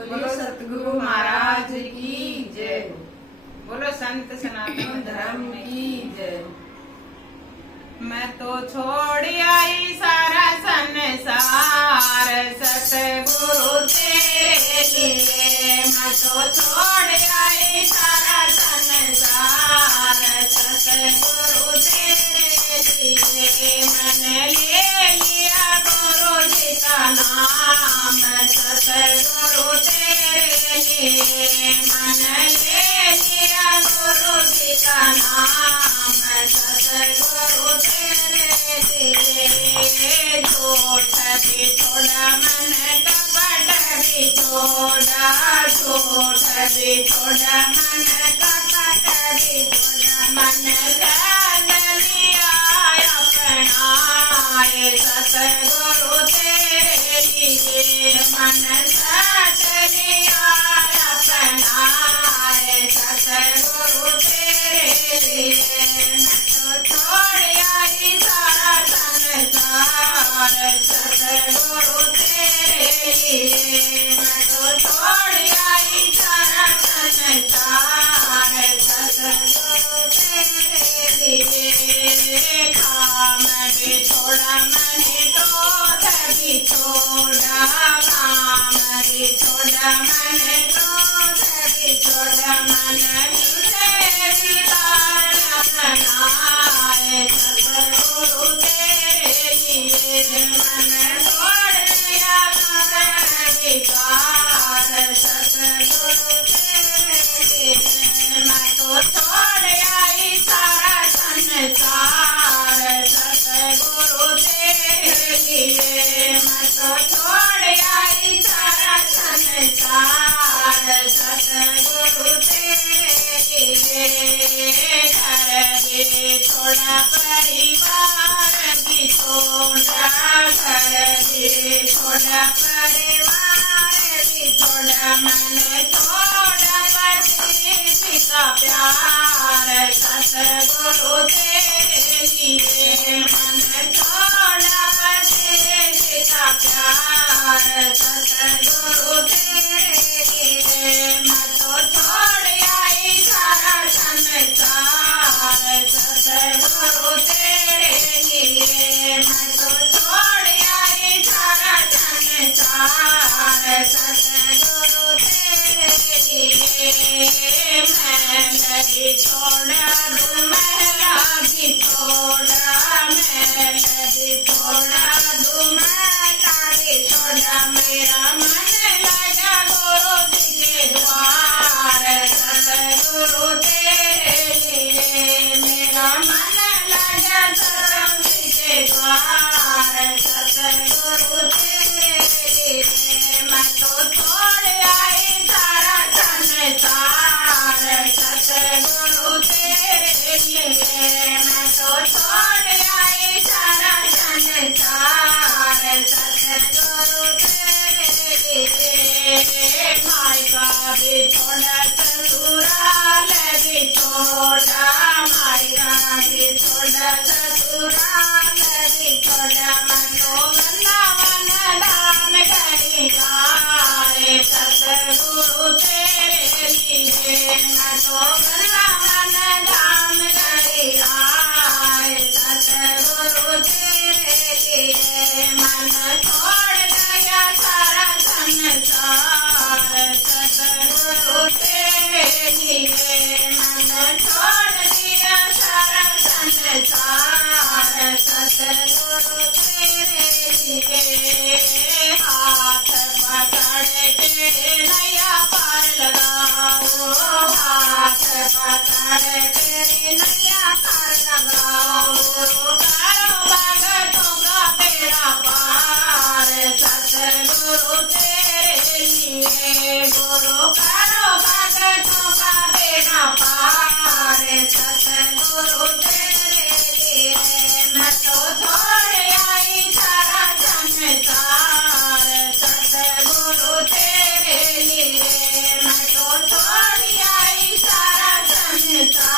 बोलो सतगुरु महाराज की जय। बोलो संत सनातन धर्म की जय। मैं तो छोड़ आई सारा संसार सतगुरु तेरे लिए। मैं तो छोड़ आई सारा संसार सतगुरु तेरे लिए। मैंने ले लिया गुरु जी का नाम सतगुरु तेरे लिए। मैंने ले लिया गुरु जी का नाम सतगुरु तेरे लिए। झूठ भी छोड़ा मन कपट भी छोड़ा। झूठ भी छोड़ा मन कपट भी छोड़ा। मन जान लिया अपनाए सतगुरु तेरे लिए। मन साथ लिया अपनाए सतगुरु तेरे लिए। मैं तो छोड़ आई सारा संसार सतगुरु तेरे लिए। मैं तो छोड़ आई सारा संसार सतगुरु तेरे लिए। काम भी छोड़ा मैंने क्रोध भी छोड़ा। काम भी छोड़ा मैंने क्रोध भी छोड़ा। मन अपनाए सतगुरु तेरे लिए। मन छोड़ दिया विकार सतगुरु तेरे लिए। मैं तो छोड़ आई सारा संसार सतगुरु तेरे लिए। मैं तो छोड़ आई सारा संसार सतगुरु तेरे लिए। घर भी छोड़ा परिवार भी छोड़ा। घर भी छोड़ा परिवार भी छोड़ा। मैंने छोड़ा पति का प्यार सतगुरु तेरे लिए। मैंने छोड़ा पति का प्यार सतगुरु तेरे लिए। मैं तो छोड़ आई सारा संसार सतगुरु तेरे लिए। मैं तो छोड़ आई सारा संसार सतगुरु तेरे लिए। महल भी छोड़ा दो महला भी छोड़ा। महल भी छोड़ा दो महला भी छोड़ा। मेरा मन लगा गुरु जी के द्वार सतगुरु तेरे लिए। मेरा मन लगा गुरु जी के द्वार सतगुरु तेरे लिए। मैं तो छोड़ आई सारा संसार सतगुरु तेरे लिए। मैं तो छोड़ आई सारा संसार सतगुरु तेरे लिए। माई का भी छोड़ा ससुराल भी छोड़ा। माई का भी छोड़ा ससुराल भी छोड़ा। मनो वृंदावन धाम गई गाए सतगुरु तेरे लिए। मैं तो वृंदावन धाम गई गाए सतगुरु तेरे लिए। मन छोड़ गया सारा संसार सतगुरु तेरे लिए। मन छोड़ दिया सारा संसार सतगुरु तेरे लिए। हाथ पकड़ के नैया पार लगाओ। हाथ पकड़ के नैया पार लगाओ। करो भगतों का बेड़ा पार सतगुरु तेरे लिए। गुरु करो भगतों का बेड़ा पार सतगुरु तेरे लिए। मैं तो छोड़ आई सारा संसार सतगुरु तेरे लिए। मैं तो छोड़ आई सारा संसार